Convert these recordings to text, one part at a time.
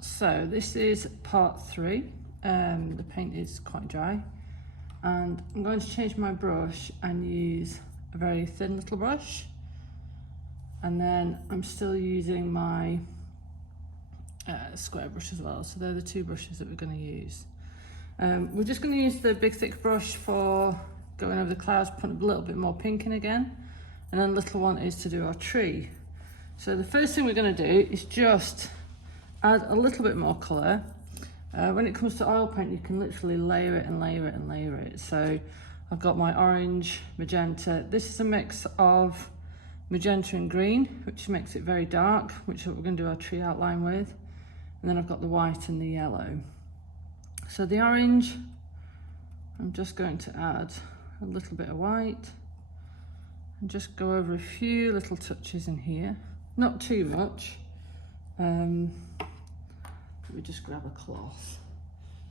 So this is part 3. The paint is quite dry, and I'm going to change my brush and use a very thin little brush, and then I'm still using my square brush as well. So they're the two brushes that we're going to use. We're just going to use the big thick brush for going over the clouds, putting a little bit more pink in again, and then the little one is to do our tree. So the first thing we're going to do is just add a little bit more colour. When it comes to oil paint, you can literally layer it and layer it and layer it. So I've got my orange, magenta. This is a mix of magenta and green, which makes it very dark, which is what we're going to do our tree outline with. And then I've got the white and the yellow. So the orange, I'm just going to add a little bit of white and just go over a few little touches in here. Not too much. Let me just grab a cloth.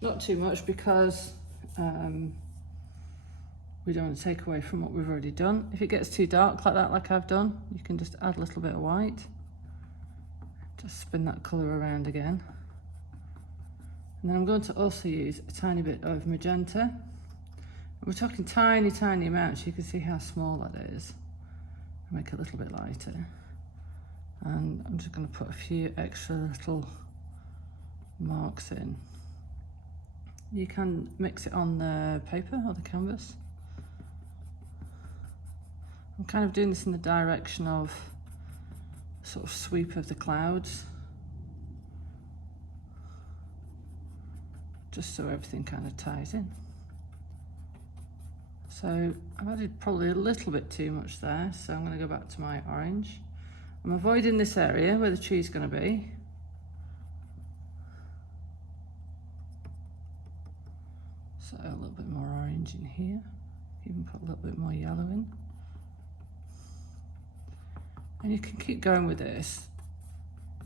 Not too much because we don't want to take away from what we've already done. If it gets too dark like that, like I've done, you can just add a little bit of white. Just spin that colour around again. And then I'm going to also use a tiny bit of magenta. We're talking tiny, tiny amounts. You can see how small that is. I'll make it a little bit lighter. And I'm just going to put a few extra little marks in. You can mix it on the paper or the canvas. I'm kind of doing this in the direction of sort of sweep of the clouds, just so everything kind of ties in. So I've added probably a little bit too much there, so I'm going to go back to my orange. I'm avoiding this area where the tree's going to be. So a little bit more orange in here. Even put a little bit more yellow in. And you can keep going with this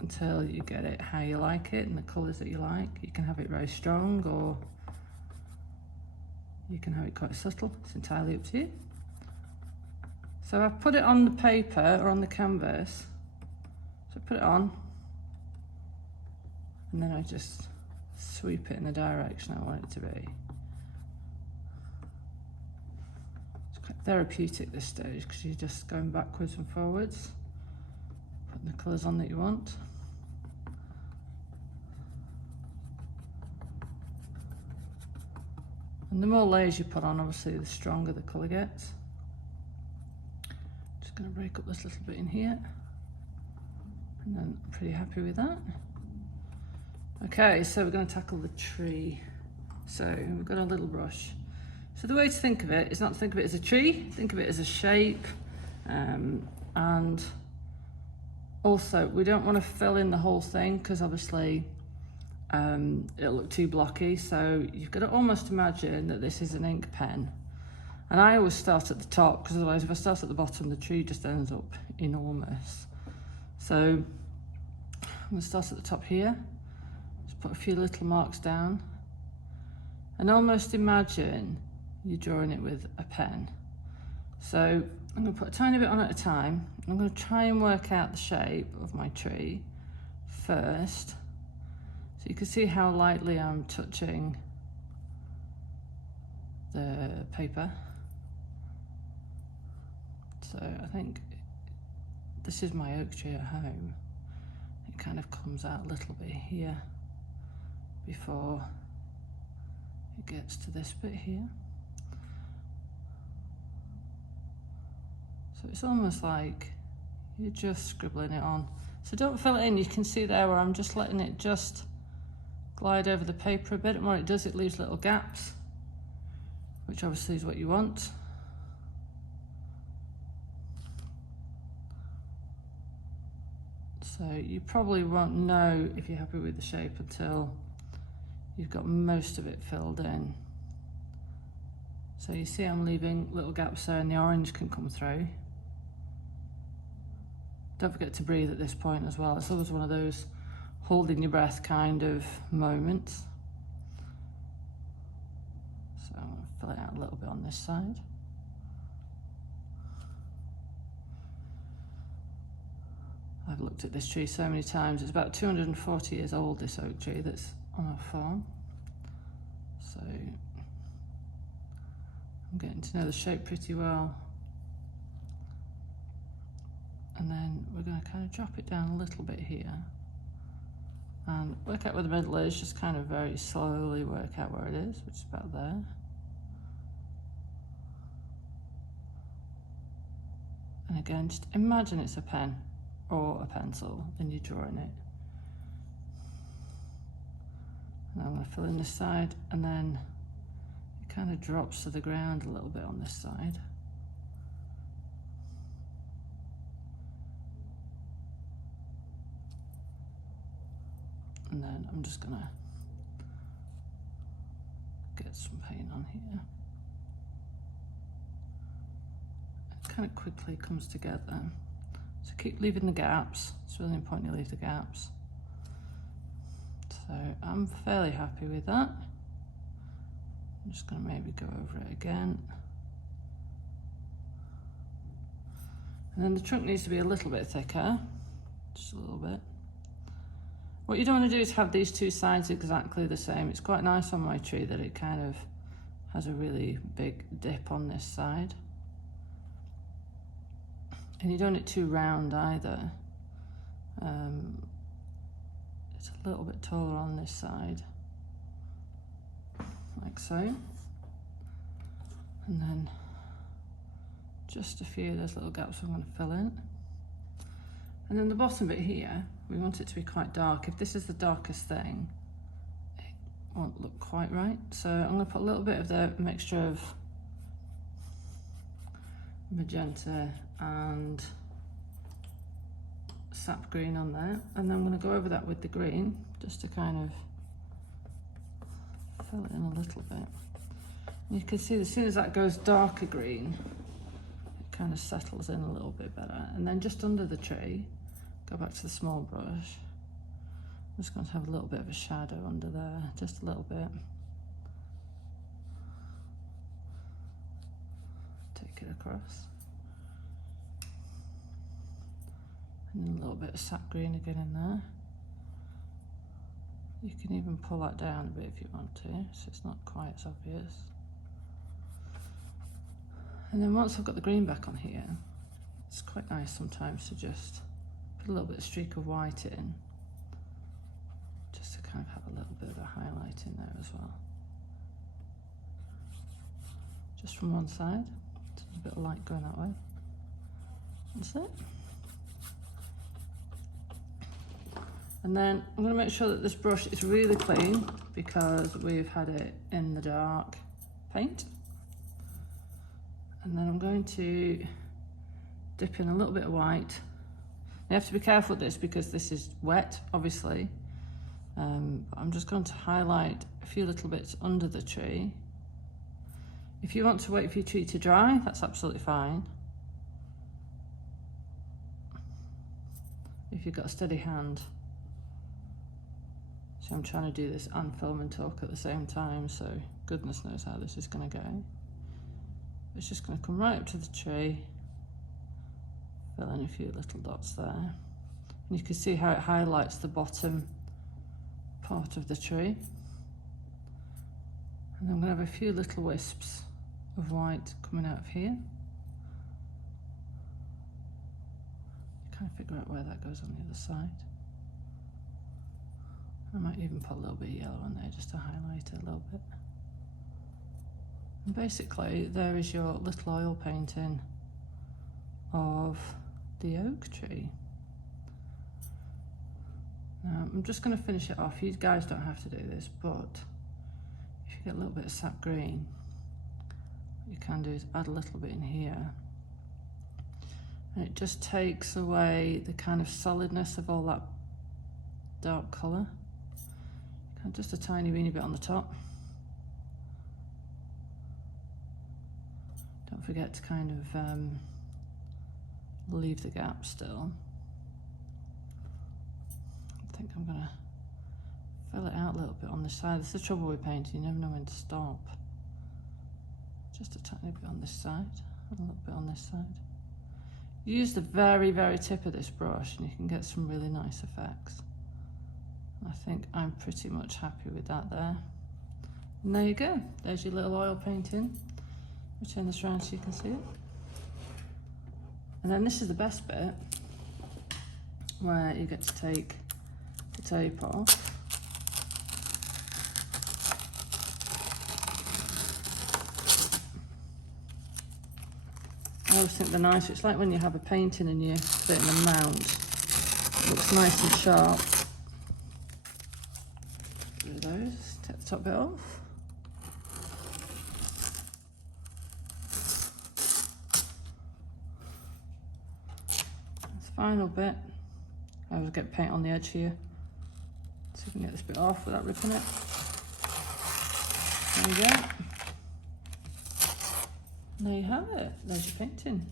until you get it how you like it and the colours that you like. You can have it very strong or you can have it quite subtle. It's entirely up to you. So I've put it on the paper or on the canvas. So I put it on and then I just sweep it in the direction I want it to be. It's quite therapeutic this stage because you're just going backwards and forwards, putting the colours on that you want. And the more layers you put on, obviously, the stronger the colour gets. Just going to break up this little bit in here. And then I'm pretty happy with that. Okay, so we're going to tackle the tree. So we've got a little brush. So the way to think of it is not to think of it as a tree, think of it as a shape. And also, we don't want to fill in the whole thing because obviously it'll look too blocky, so you've got to almost imagine that this is an ink pen. And I always start at the top because otherwise if I start at the bottom the tree just ends up enormous. So I'm going to start at the top here, just put a few little marks down and almost imagine you're drawing it with a pen. So I'm going to put a tiny bit on at a time. I'm going to try and work out the shape of my tree first. So you can see how lightly I'm touching the paper. So I think this is my oak tree at home. It kind of comes out a little bit here before it gets to this bit here. So it's almost like you're just scribbling it on. So don't fill it in. You can see there where I'm just letting it just glide over the paper a bit, and what it does, it leaves little gaps, which obviously is what you want. So you probably won't know if you're happy with the shape until you've got most of it filled in. So you see I'm leaving little gaps there and the orange can come through. Don't forget to breathe at this point as well. It's always one of those holding your breath kind of moments. So I'm going to fill it out a little bit on this side. I've looked at this tree so many times. It's about 240 years old, this oak tree that's on our farm. So I'm getting to know the shape pretty well. And then we're going to kind of drop it down a little bit here and work out where the middle is, just kind of very slowly work out where it is, which is about there. And again, just imagine it's a pen or a pencil and you're drawing it. And I'm going to fill in this side, and then it kind of drops to the ground a little bit on this side. And then I'm just gonna get some paint on here. It kind of quickly comes together. So keep leaving the gaps. It's really important you leave the gaps. So I'm fairly happy with that. I'm just gonna maybe go over it again. And then the trunk needs to be a little bit thicker, just a little bit. What you don't want to do is have these two sides exactly the same. It's quite nice on my tree that it kind of has a really big dip on this side. And you don't want it too round either. It's a little bit taller on this side, like so. And then just a few of those little gaps I'm going to fill in. And then the bottom bit here, we want it to be quite dark. If this is the darkest thing, it won't look quite right. So I'm going to put a little bit of the mixture of magenta and sap green on there. And then I'm going to go over that with the green, just to kind of fill it in a little bit. And you can see as soon as that goes darker green, it kind of settles in a little bit better. And then just under the tree, go back to the small brush. I'm just going to have a little bit of a shadow under there, just a little bit. Take it across. And then a little bit of sap green again in there. You can even pull that down a bit if you want to, so it's not quite as obvious. And then once I've got the green back on here, it's quite nice sometimes to just put a little bit of streak of white in, just to kind of have a little bit of a highlight in there as well. Just from one side, so there's a bit of light going that way. That's it. And then I'm going to make sure that this brush is really clean because we've had it in the dark paint. And then I'm going to dip in a little bit of white. You have to be careful with this because this is wet, obviously. But I'm just going to highlight a few little bits under the tree. If you want to wait for your tree to dry, that's absolutely fine. If you've got a steady hand. So I'm trying to do this and film and talk at the same time, so goodness knows how this is going to go. It's just going to come right up to the tree, fill in a few little dots there. And you can see how it highlights the bottom part of the tree. And I'm going to have a few little wisps of white coming out of here. Kind of figure out where that goes on the other side. I might even put a little bit of yellow on there just to highlight it a little bit. And basically, there is your little oil painting of the oak tree. Now, I'm just going to finish it off. You guys don't have to do this, but if you get a little bit of sap green, what you can do is add a little bit in here. And it just takes away the kind of solidness of all that dark colour. Just a tiny weeny bit on the top. Don't forget to kind of leave the gap still. I think I'm gonna fill it out a little bit on this side. This is the trouble with painting, you never know when to stop. Just a tiny bit on this side, and a little bit on this side. Use the very, very tip of this brush and you can get some really nice effects. I think I'm pretty much happy with that there. And there you go, there's your little oil painting. I'll turn this around so you can see it. And then this is the best bit, where you get to take the tape off. I always think they're nice. It's like when you have a painting and you put it in a mount. It looks nice and sharp. Do those, take the top bit off. This final bit, I always get paint on the edge here. So you can get this bit off without ripping it. There you go. And there you have it, there's your painting.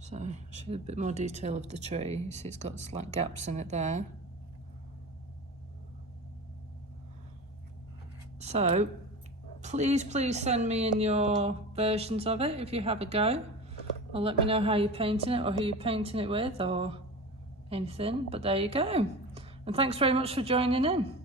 So I'll show you a bit more detail of the tree. You see it's got slight gaps in it there. So please send me in your versions of it if you have a go, or let me know how you're painting it or who you're painting it with or anything. But there you go, and thanks very much for joining in.